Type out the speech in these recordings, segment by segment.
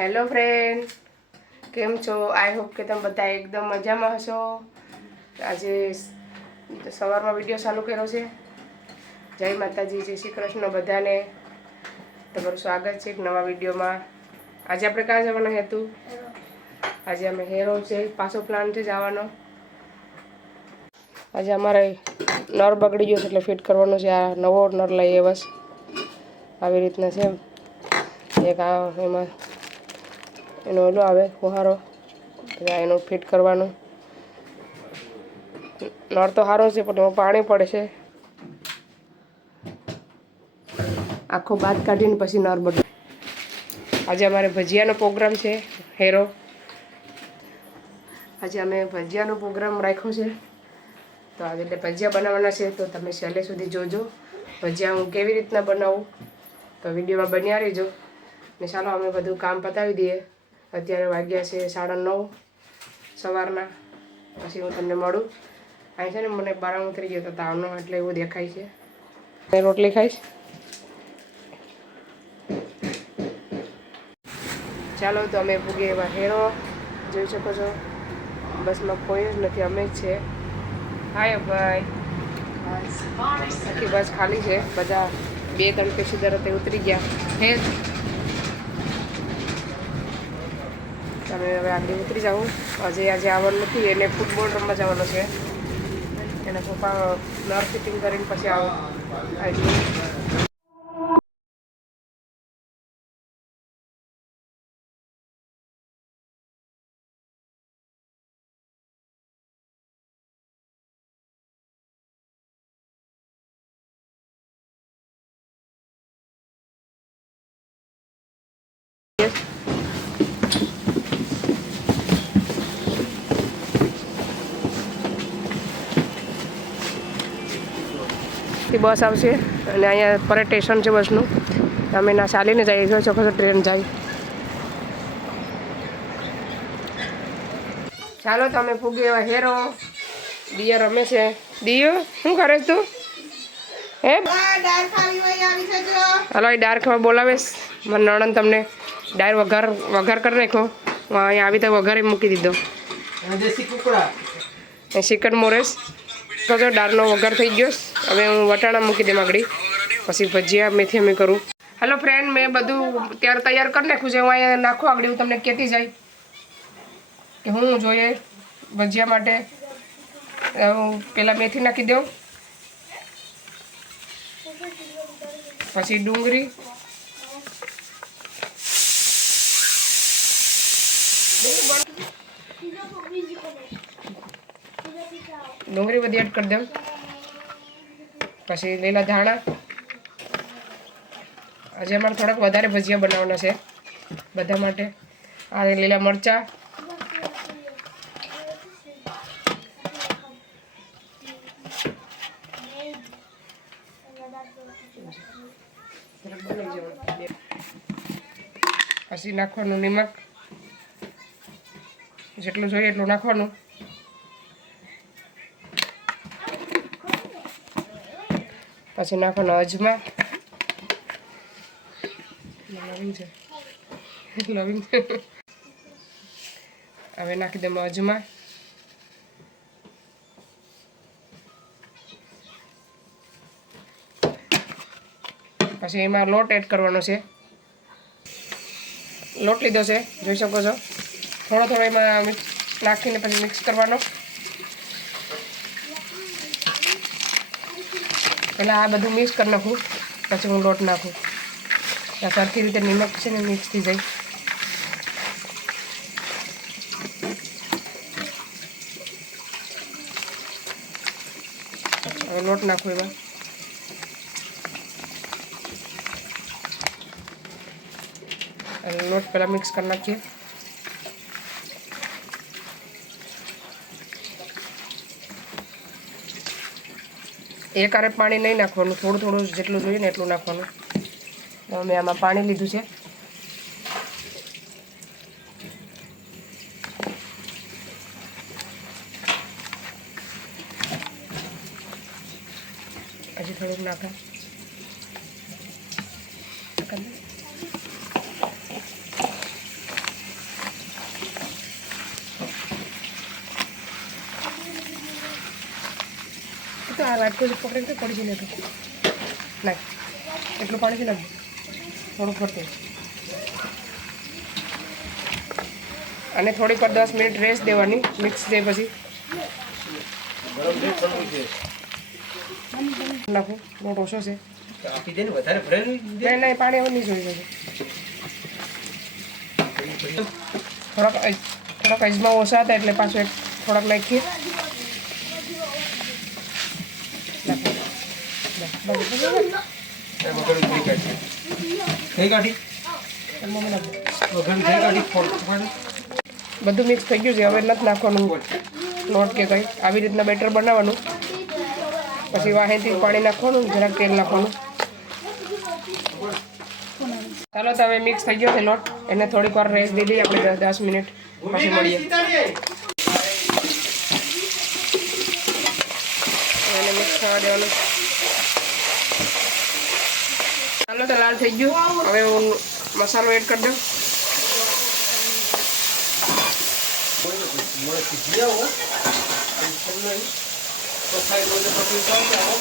Hello friend કેમ છો? I hope કે તમે બધા એકદમ મજામાં હશો. આજે સવારમાં વીડિયો ચાલુ કર્યો છે. જય માતાજી, જય શ્રી કૃષ્ણ બધાને. તમારું સ્વાગત છે એક નવા વિડીયોમાં આજે આપણે ક્યાં જવાના હેતુ? આજે અમે હેરો છે, પાછો પ્લાન છે જવાનો. આજે અમારે નર બગડી ગયો છે એટલે ફિટ કરવાનો છે. આ નવો નર લઈએ બસ આવી રીતના છે. એક આ એમાં એનો ઓલો આવે, ફુહારો. આ એનું ફિટ કરવાનું. નળ તો સારો છે, પણ એમાં પાણી પડે છે. આખો બાદ કાઢીને પછી નળ બધું આજે અમારે ભજીયાનો પ્રોગ્રામ છે, હેરો. આજે અમે ભજીયાનો પ્રોગ્રામ રાખ્યો છે. તો આજે એટલે ભજીયા બનાવવાના છે, તો તમે છેલ્લે સુધી જોજો. ભજીયા હું કેવી રીતના બનાવું. તો વિડીયોમાં બન્યા રહેજો. ને ચાલો, અમે બધું કામ પતાવી દઈએ. અત્યારે વાગ્યા છે સાડા નવ સવારના. પછી હું તમને મળું. અહીં છે ને મને બારા ઉતરી ગયો તાવનો એટલે એવું દેખાય છે. રોટલી ખાઈશ? ચાલો, તો અમે પૂગીએ એવા હેરો. જોઈ શકો છો, બસમાં કોઈ જ નથી, અમે જ છે. હાય ભાઈ આખી બસ ખાલી છે. બધા બે ત્રણ પેસેન્જર ઉતરી ગયા. હે? તમે હવે આગળ ઉતરી જાઉં. આજે આજે આવવાનું નથી એને ફૂટબોલ રમવા જવાનો છે. એના પપ્પા નર ફિટિંગ કરીને પછી આવો. એટલે થી બસ આવશે અને અહીંયા પર સ્ટેશન છે બસનું. અમે ના ચાલીને જઈએ છીએ ચોક્કસ ટ્રેન જાય. ચાલો તમે ફૂગી એવા હેરો. દિયા રમે છે. દિયો શું કરે છે તું? હે? હલો એ ડાર ખાવા બોલાવીશ મને નણંદ તમને ડાયર વઘાર વઘાર કરી નાખો અહીંયા આવી તો વઘારે મૂકી દીધો. દેશી કુકડા. એ ચિકન મોરેસ તો જો દાળનો વઘાર થઈ ગયો. હવે હું વટાણા મૂકી દે આગળ પછી ભજીયા મેથી અમે કરું. હેલો ફ્રેન્ડ મેં બધું ત્યારે તૈયાર કરી નાખ્યું છે. હું અહીંયા નાખું આગળ, હું તમને કહેતી જાય કે હું જોઈએ ભજીયા માટે. હું પહેલાં મેથી નાખી દઉં. પછી ડુંગળી. ડુંગળી બધી એડ કરી દઉં પછી લીલા ધાણા. આજે અમારે થોડાક વધારે ભજીયા બનાવવાના છે, બધા માટે. આ લીલા મરચાં. પછી નાખવાનું નિમક. જેટલું જોઈએ એટલું નાખવાનું. પછી નાખવાનો અજમા. લવિંગ છે લવિંગ હવે નાખી દઉં અજમા. પછી એમાં લોટ એડ કરવાનો છે. લોટ લીધો છે, જોઈ શકો છો. થોડો થોડો એમાં નાખીને પછી મિક્સ કરવાનો. પહેલાં આ બધું મિક્સ કરી નાખું. પછી હું લોટ નાખું. આ સરખી રીતે નિમક છે ને મિક્સ થઈ જાય. હવે લોટ નાખું એમાં. અને લોટ પહેલાં મિક્સ કરી નાખીએ. એક આરે પાણી નહીં નાખવાનું, થોડું થોડું જેટલું જોઈએ ને એટલું નાખવાનું. અમે આમાં પાણી લીધું છે. હજી થોડુંક નાખા. વાટકો જ તો પડી જઈને નાખ? એટલું પાણી નાખ થોડું ફરતું. અને થોડીક વાર દસ મિનિટ રેસ્ટ દેવાની મિક્સ દે પછી. નાખું લોટ ઓછો છે. નહીં પાણી એવું નહીં જોઈ શકે થોડાક થોડાક અજમા ઓછા હતા એટલે પાછું એક થોડાક નાખીએ નાખો. નાખ, બસ, બસ, બસ. એ વઘારું થઈ કાઢી. થઈ કાઢી? વઘારું થઈ કાઢી. ફોડ, ફોડ. બધું મિક્સ થઈ ગયું છે હવે નથી નાખવાનું લોટ કે કંઈ આવી રીતના બેટર બનાવવાનું પછી વાહેથી પાણી નાખવાનું જરાક તેલ નાખવાનું ચાલો તો હવે મિક્સ થઈ ગયો છે લોટ એને થોડીક વાર રેસ્ટ દીધી આપણે દસ- દસ મિનિટ પછી મળીએ એને મિક્સ થવા દેવાનું ચાલો તો લાલ થઈ ગયું. હવે હું મસાલો એડ કરી દઉં. નાખો ટમેટા. ધાણા. પછી ખબર નહીં. તો સાઈડ બધે પકડી ચાલશે આવો.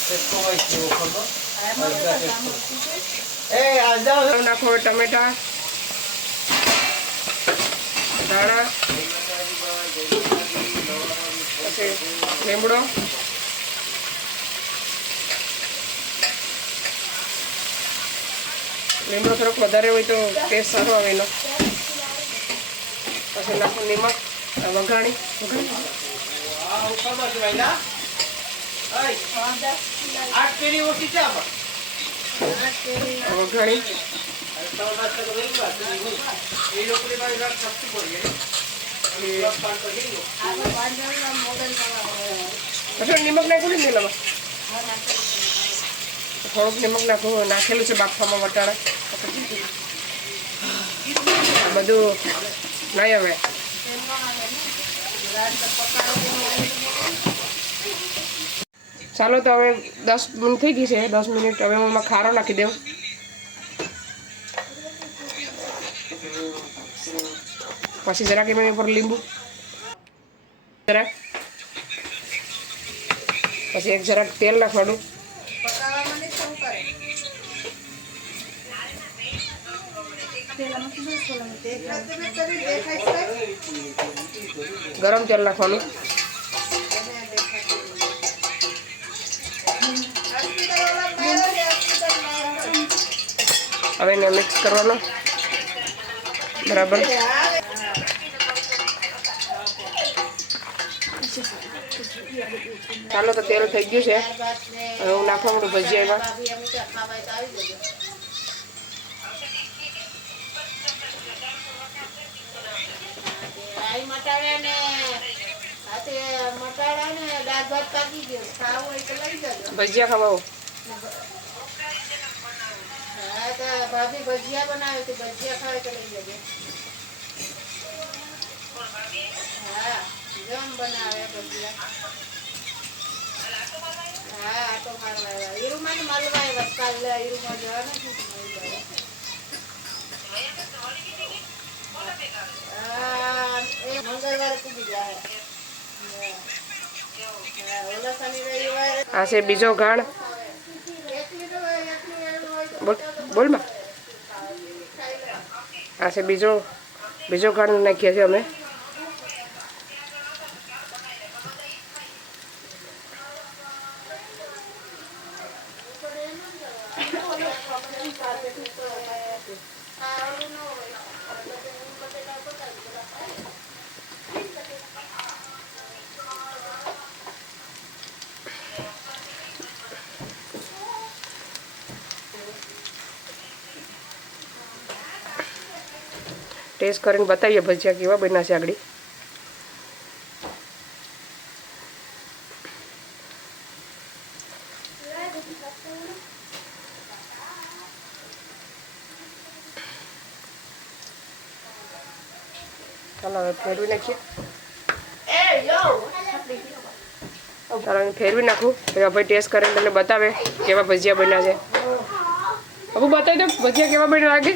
ટેસ્ટ તો હોય છે એવો ખરો. અડધા ટેસ્ટ તો. એ આ જાઓ. હવે નાખો હવે ટમેટા ધાણા પછી લીમડો લીમડો થોડોક વધારે હોય તો ટેસ્ટ સારો આવે એનો પછી નાખો નિમક વઘાણી વઘાણી. પછી નિમક નાખું ને નીલામાં થોડુંક નિમક નાખું નાખેલું છે બાફામાં વટાણા. બધું નહીં હવે. ચાલો તો હવે દસ મિનિટ થઈ ગઈ છે. દસ મિનિટ હવે હું એમાં ખારો નાખી દઉં. પછી જરાક એમાં ઉપર લીંબુ. જરાક. પછી એક જરાક તેલ નાખવાનું. ગરમ તેલ નાખવાનું. હવે એને મિક્સ કરવાનું. બરાબર. ચાલો તો તેલ થઈ ગયું છે. હવે હું નાખવા માંડું ભજીયામાં. મટાડા ને સાથે મટાડા ને દાળ ભાત પાકી ગયો ખાવું હોય તો લઈ જજો. ભજીયા ખાવા હા તો ભાભી ભજીયા બનાવે તો ભજીયા ખાવે તો લઈ જજો. હા જમ બનાવે ભજીયા. હા આટો મારવા આવ્યા. ઈરુમાં ને મળવા આવ્યા. કાલે હીરુમાં જવા નથી મળી ગયા. હા, એ મંગળવારે પૂગી જાય હા, ઓલા શનિ રવિવારે આ છે બીજો ગાળ. બોલ બોલમાં. આ છે બીજો બીજો ગાળ નાખીએ છીએ અમે. ટેસ્ટ કરીને બતાવીએ ભજીયા કેવા બન્યા છે આગળ. ચાલો હવે ફેરવી નાખીએ. ફેરવી નાખું. પછી ભાઈ ટેસ્ટ કરીને તમને બતાવે કેવા ભજીયા બન્યા છે. અબુ બતાવી દો ભજીયા કેવા બન્યા લાગે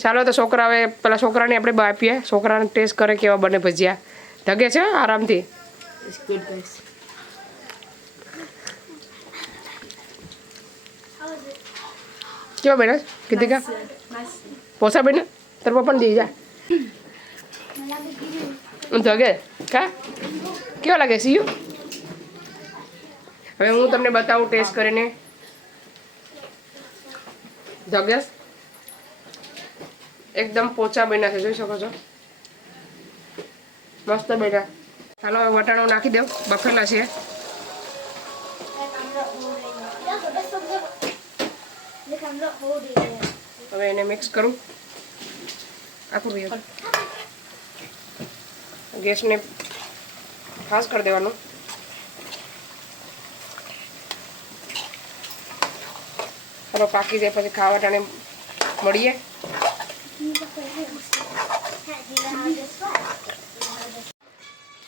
ચાલો તો છોકરા હવે પેલા છોકરાને આપણે આપીએ. છોકરાને ટેસ્ટ કરે કેવા બને ભજીયા. ધગે છે આરામથી. કેવા બેન કીધી કા પોસા બેન તાર પપ્પા ને દઈ જા. ધગે કા? કેવા લાગે? સીયુ હવે હું તમને બતાવું ટેસ્ટ કરીને. ધગસ એકદમ પોચા બન્યા છે, જોઈ શકો છો. મસ્ત બેટા ચાલો, હવે વટાણો નાખી દઉં. બફેલા છે. હવે એને મિક્સ કરું. આખું રહ્યું. ગેસને ખાસ કરી દેવાનું. ચાલો, પાકી જાય, પછી ખાવા ટાણે મળીએ.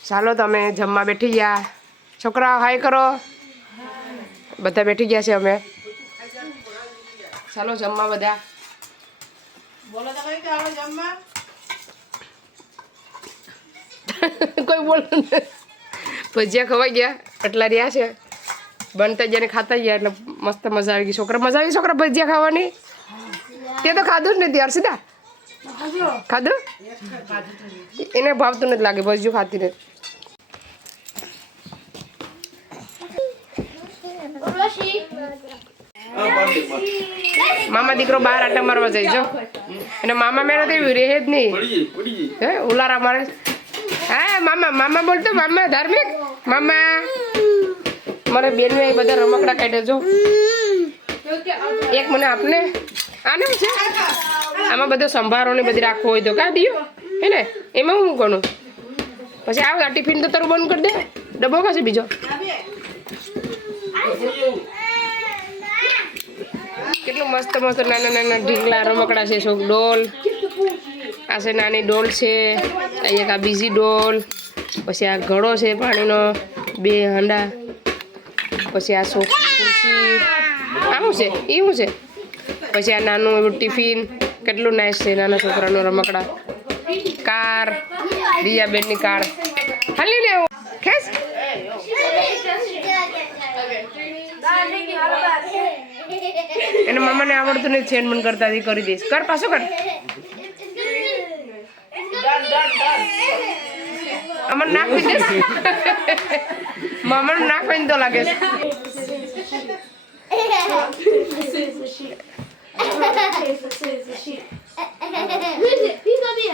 ચાલો તમે જમવા બેઠી ગયા. છોકરા હાય કરો. બધા બેઠી ગયા છે અમે. ચાલો જમવા બધા. કોઈ બોલ ભજીયા ખવાઈ ગયા એટલા રહ્યા છે. બનતા ગયા ને ખાતા ગયા એટલે મસ્ત મજા આવી ગઈ. છોકરા મજા આવી છોકરા ભજીયા ખાવાની? તે તો ખાધું જ નથી હર્ષિતા. ખાધું? એને ભાવતું નથી લાગે ભજીયું ખાતી નથી મામા દીકરો બહાર આટા મારવા જાય, જો. અને મામા મેળો એવી રહે જ નહીં. હે, ઉલારા મારે હા, મામા મામા બોલતો, મામા, ધાર્મિક? મામા. મારે બેન બધા રમકડા કાઢે જો. એક મને આપને. આને છે? આમાં બધો સંભારો ને બધી રાખવો હોય તો કા દિયો? હે ને? એમાં હું ગણું? પછી આવ ટિફિન તો તારું બંધ કરી દે. ડબ્બો કાશે બીજો? કેટલું મસ્ત મસ્ત નાના નાના ઢીંગલા, રમકડા છે શોક ડોલ. આ છે નાની ડોલ છે એક આ બીજી ડોલ. પછી આ ઘડો છે પાણીનો, બે હાંડા. પછી આ શોક ખુરશી આ શું છે? શું છે? પછી આ નાનું એવું ટિફિન, કેટલું નાઇસ છે, નાના છોકરાનું રમકડા. કાર, દિયાબેનની કાર. હાલી ને ખેસ એને મામાને આવડતું નથી છેન મન કરતા કરી દઈશ. કર પાછો કર. અમર નાખી દે. મામાનું નાખવાની તો લાગે છે.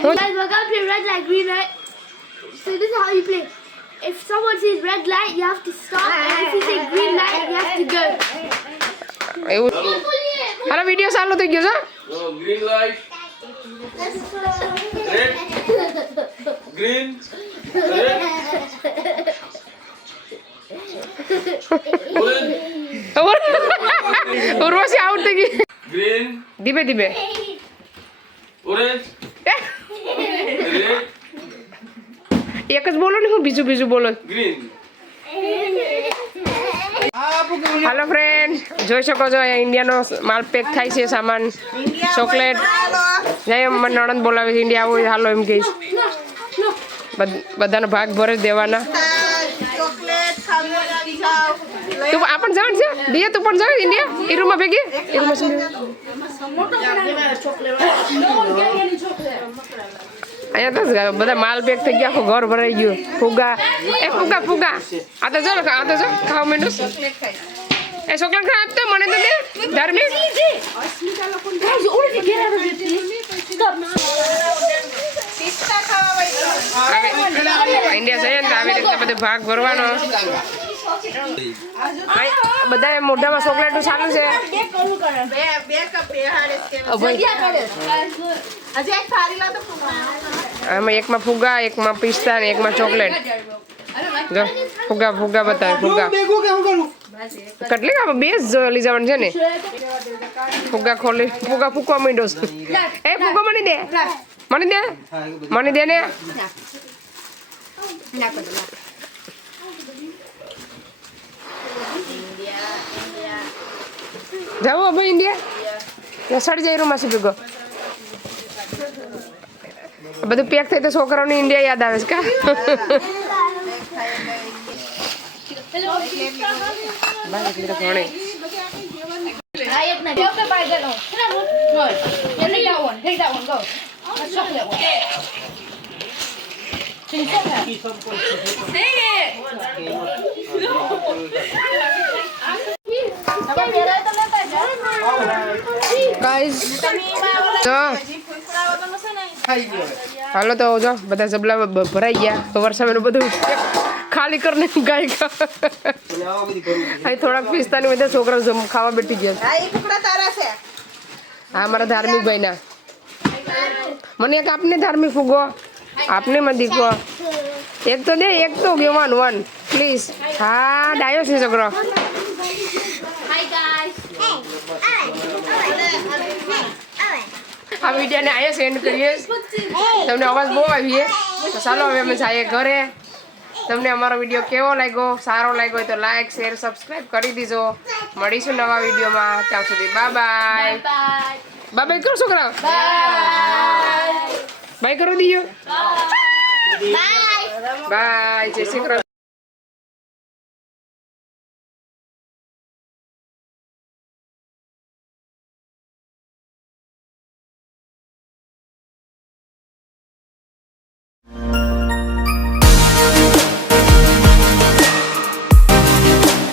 Guys, we're gonna play red light, green light. So this is how you play. If someone says red light, you have to stop, and if you say green light, you have to go. એવું હાલો video ચાલુ થઈ ગયો છે green light red green red orange Urvashi out થઈ ગઈ Green ધીમે ધીમે orange એક જ બોલો ને હું બીજું બીજું બોલો ગ્રીન હાલો ફ્રેન્ડ જોઈ શકો છો અહીંયા ઇન્ડિયાનો માલ પેક થાય છે સામાન ચોકલેટ જય મને નણંદ બોલાવે છે ઇન્ડિયા આવું હાલો એમ કહીશ બધાનો ભાગ ભરે દેવાના તું આપણ છે દિયા તું પણ જાણ ઇન્ડિયા એ રૂમમાં ભેગી એ રૂમમાં અહીંયા તો બધા માલ પેક થઈ ગયા આખું ઘર ભરાઈ ગયું ફુગા એ ફુગા ફુગા આ તો જો આ તો જો ખાવ મીંડું એ છોકરા ખા આપતો મને તો દે ધાર્મિક ઇન્ડિયા જઈએ ને આવી રીતે બધો ભાગ ભરવાનો બધા મોઢામાં ચોકલેટનું ચાલુ છે. આમાં એકમાં ફુગા એકમાં પિસ્તા ને એકમાં ચોકલેટ જો ફુગા ફુગા બતાવે ફુગા. કેટલી કામ બે જ લઈ જવાનું છે ને. ફુગા ખોલી ફુગા ફૂકવા માંડ્યો છે. એ ફુગા મને દે. મને દે. મને દે ને. જાવ હવે ઇન્ડિયા સડી જાય રૂમ છે ભેગો. બધું પેક થઈ તો છોકરાઓને ઇન્ડિયા યાદ આવે છે કા? Take that હાલો તો જો, બધા જબલા ભરાઈ ગયા. વરસાદ બધું ખાલી કરીને ગાય. અહીં થોડાક પિસ્તાની બધા છોકરા ખાવા બેઠી ગયા હા મારા ધાર્મિક ભાઈના. મને એક આપને ધાર્મિક ફૂગો આપને મને દીકો એક તો દે, એક તો ગયો વન પ્લીઝ હા ડાયો છે છોકરો. આ વિડીયોને અહીંયા સેન્ડ કરીએ. તમને અવાજ બહુ આવીએ. તો ચાલો હવે અમે જઈએ ઘરે. તમને અમારો વીડિયો કેવો લાગ્યો? સારો લાગ્યો તો લાઈક શેર સબસ્ક્રાઈબ કરી દીજો. મળીશું નવા વિડીયોમાં. ત્યાં સુધી બાય બાય. બાય કરો છોકરા બાય કરો દીજો બાય જય શ્રી કૃષ્ણ.